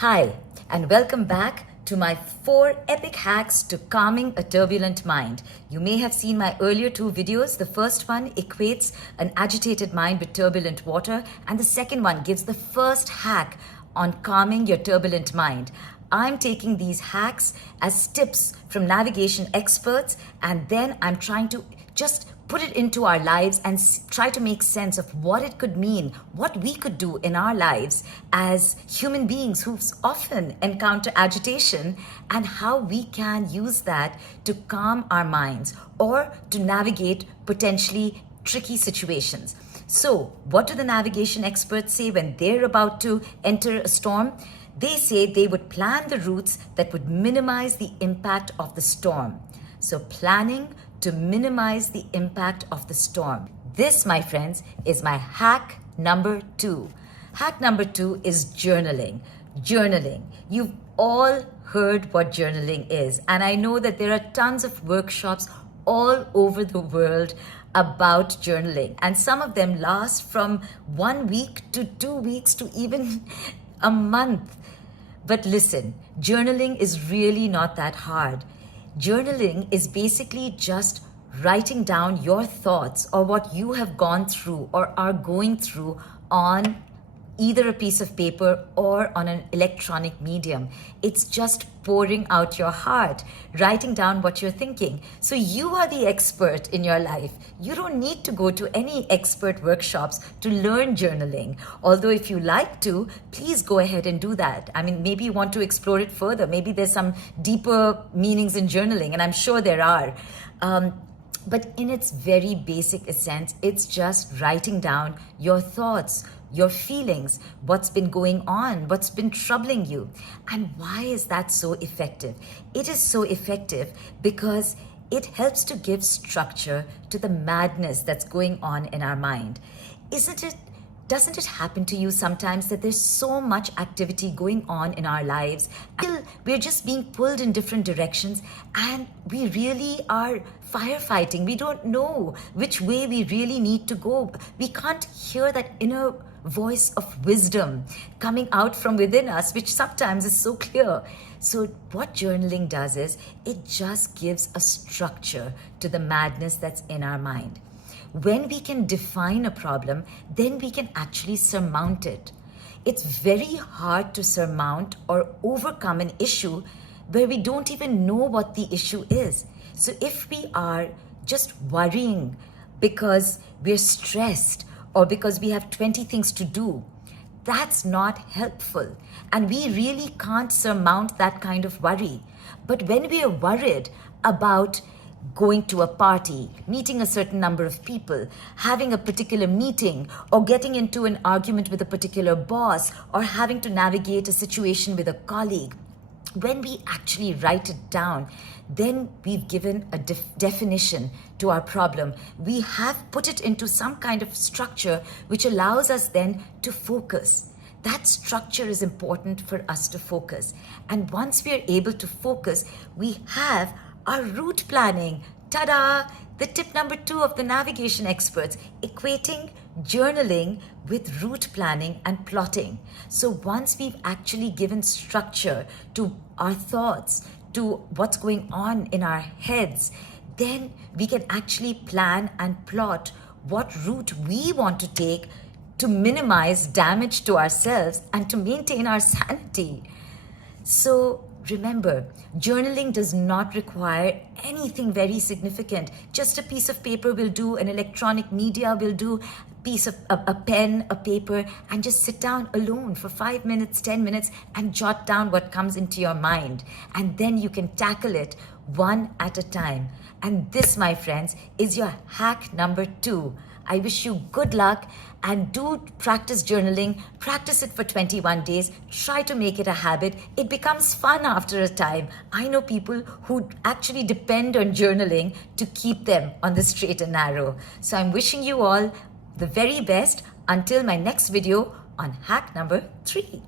Hi, and welcome back to my 4 epic hacks to calming a turbulent mind. You may have seen my earlier 2 videos. The first one equates an agitated mind with turbulent water, and the second one gives the first hack on calming your turbulent mind. I'm taking these hacks as tips from navigation experts, and then I'm trying to just put it into our lives and try to make sense of what it could mean, what we could do in our lives as human beings who often encounter agitation, and how we can use that to calm our minds or to navigate potentially tricky situations. So, what do the navigation experts say when they're about to enter a storm? They say they would plan the routes that would minimize the impact of the storm. So, planning to minimize the impact of the storm. This, my friends, is my hack number 2. Hack number 2 is journaling. Journaling. You've all heard what journaling is, and I know that there are tons of workshops all over the world about journaling, and some of them last from 1 week to 2 weeks to even a month. But listen, journaling is really not that hard. Journaling is basically just writing down your thoughts or what you have gone through or are going through on either a piece of paper or on an electronic medium. It's just pouring out your heart, writing down what you're thinking. So you are the expert in your life. You don't need to go to any expert workshops to learn journaling. Although if you like to, please go ahead and do that. I mean, maybe you want to explore it further. Maybe there's some deeper meanings in journaling, and I'm sure there are. But in its very basic essence, it's just writing down your thoughts, your feelings, what's been going on, what's been troubling you. And why is that so effective? It is so effective because it helps to give structure to the madness that's going on in our mind. Doesn't it happen to you sometimes that there's so much activity going on in our lives until we're just being pulled in different directions and we really are firefighting? We don't know which way we really need to go. We can't hear that inner voice of wisdom coming out from within us, which sometimes is so clear. So what journaling does is it just gives a structure to the madness that's in our mind. When we can define a problem, then we can actually surmount it. It's very hard to surmount or overcome an issue where we don't even know what the issue is. So if we are just worrying because we're stressed or because we have 20 things to do, that's not helpful. And we really can't surmount that kind of worry. But when we are worried about going to a party, meeting a certain number of people, having a particular meeting, or getting into an argument with a particular boss, or having to navigate a situation with a colleague, when we actually write it down, then we've given a definition to our problem. We have put it into some kind of structure which allows us then to focus. That structure is important for us to focus. And once we are able to focus, we have our route planning. Ta-da! The tip number 2 of the navigation experts, equating journaling with route planning and plotting. So once we've actually given structure to our thoughts, to what's going on in our heads, then we can actually plan and plot what route we want to take to minimize damage to ourselves and to maintain our sanity. So remember, journaling does not require anything very significant. Just a piece of paper will do, an electronic media will do, a pen, a paper, and just sit down alone for 5 minutes, 10 minutes, and jot down what comes into your mind. And then you can tackle it one at a time. And this, my friends, is your hack number 2. I wish you good luck, and do practice journaling. Practice it for 21 days. Try to make it a habit. It becomes fun after a time. I know people who actually depend on journaling to keep them on the straight and narrow. So I'm wishing you all the very best until my next video on hack number 3.